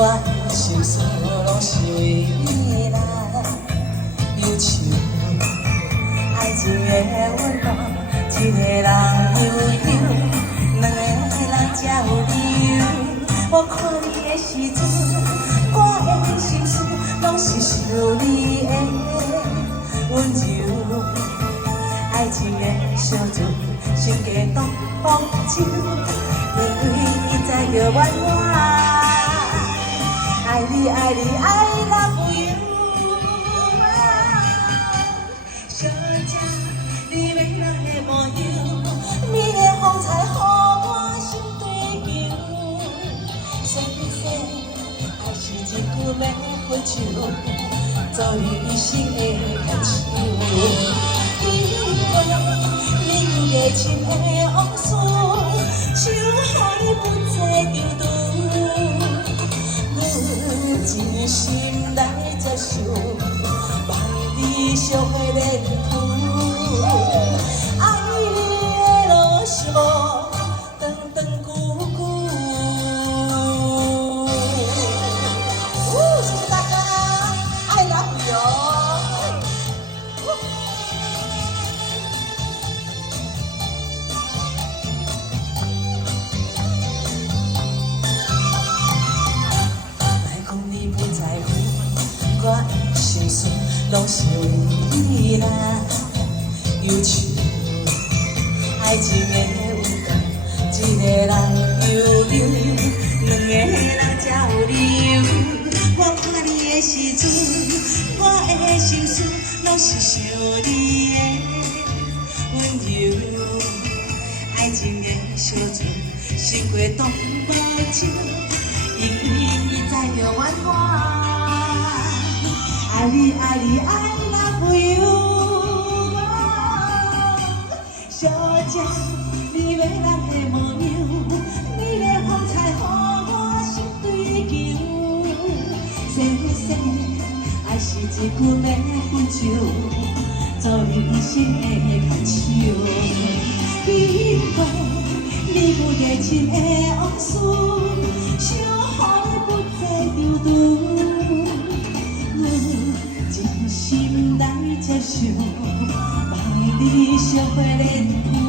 我的心事拢是为你来，忧愁爱情的温暖，一个人悠悠，两个人才有理由。我看你的时阵，我的心事拢是想你的温柔，爱情的小船，心加当风酒，因为你在叫我。 爱你爱你爱 love you， 小姐，你迷人的模样，你的风采予我心追求。说说，爱是一句要分手，做你一生的牵手。因为你热情的往事，想予你不再丢丢。 真心来接受，望你相会连途。爱你的路是无长长久久。谢谢大家，爱love you。我的心事拢是为你来，忧愁爱情的温暖，一个人悠悠，两个人才有理由。我看你的时阵，我的心事拢是想你的温柔，爱情的小船，心过冻无酒，因为你在叫我。 爱你爱你爱 love you， 小姐，你迷人的模样，你的风采予我心追求。说说，爱是一句要分手，做你一生的牵手。因为你有热情的往事，想予你不再丢丢。 真心来接受，望你相会连途。